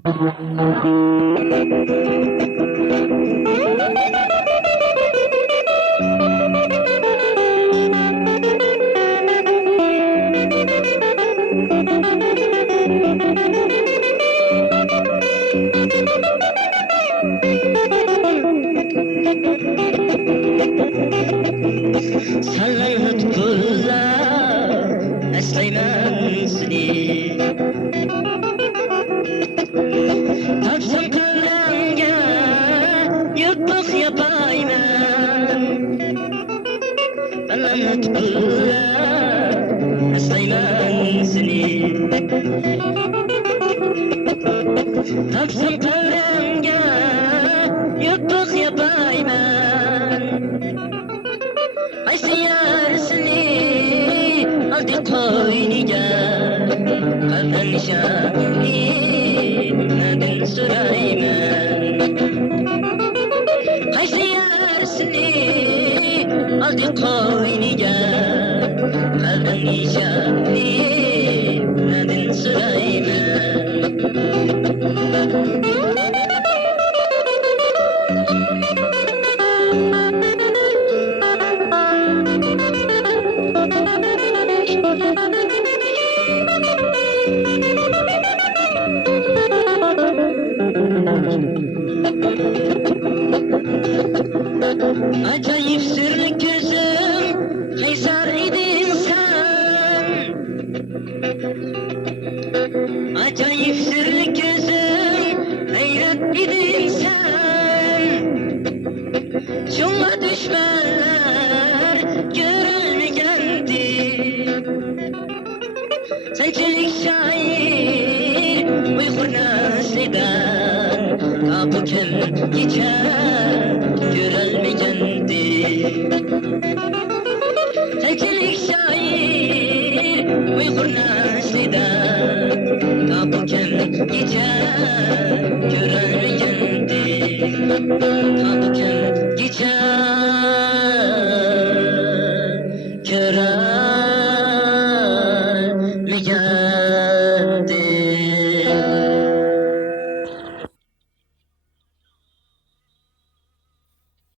Sallanat kullar eslayman seni. Taksam kalanga yurtluq yapayman. Sallanat kullar eslayman seni. Taksam kalanga yurtluq yapayman. Aysi yarsini aldi qo'yniga qaldan nishoni nadin so'rayman. Aysi yarsini aldi qo'yniga qaldan nishoni nadin so'rayman. Acayip sırlı gözüm, Kaysar idin sen. Acayip sırlı gözüm, hayret idin sen. Şunla düşmanlar görülmegendi. Sençilik şair, uygur naslidan, kapı kim geçer, görülmegendi. Sençilik şair, uygur naslidan, kapı kim geçer, görülmegendi.